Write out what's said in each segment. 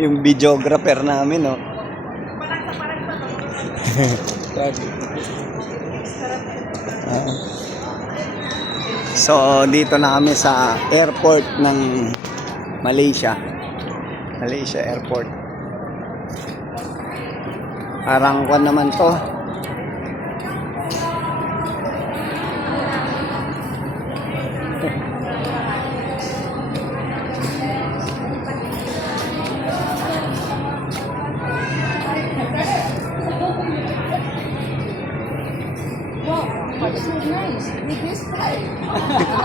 Yung videographer namin, no? So, dito na kami sa airport ng Malaysia. Malaysia Airport. Parang kwan naman to.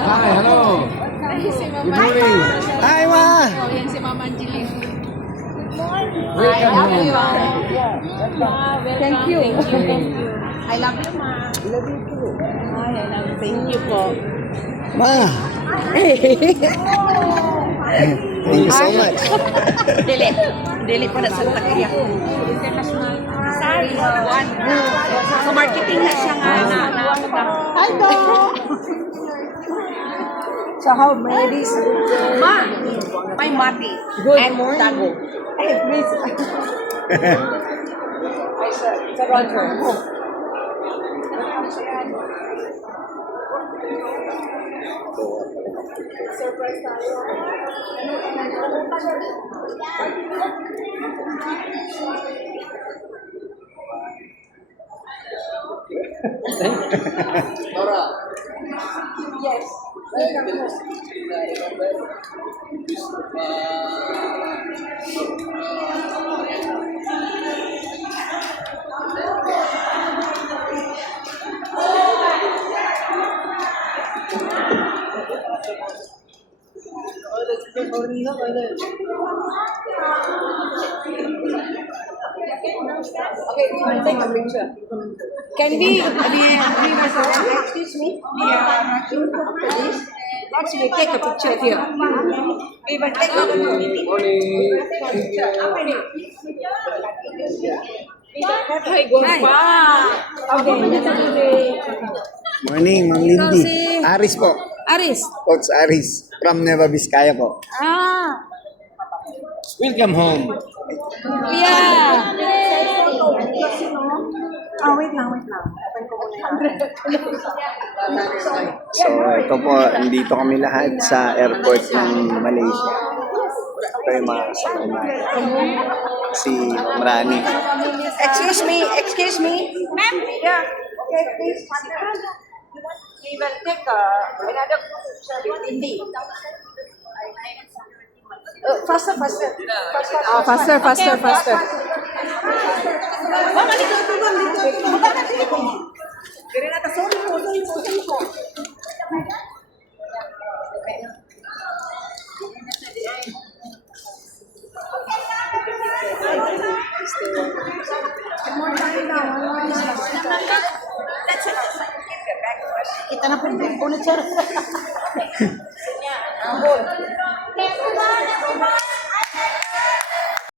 Hi, hello. Good morning. Hi, Ma! Yan si Mama Angeline. Welcome home. Thank you. I love you, Ma. I love you too. Ay, I love you. Thank you po. Ma! Thank you so much. Dili. Dili po na sa Takaya. International. Sorry. Sa marketing na siya nga na. Hi, So how many days? Ma, may mati. Good and morning. tago. Hey, please. Sa Roger. Yes. Okay, take a picture. Can we excuse me? Let's take a picture here. We will take a Morning, Ma'am Lindy. Aris po. Aris. Coach Aris from Nueva Vizcaya po. Ah. Welcome home. Yeah. Oh, wait lang. So, ito po, nandito kami lahat sa airport ng Malaysia. Ito yung mga kasama. Si Marani. Excuse me. Ma'am. Yeah. Okay, please. We will take another picture with Indy. Faster. Faster. Mama, dito. Baba na dito. Kaya na, sorry po. Kita na po, sir.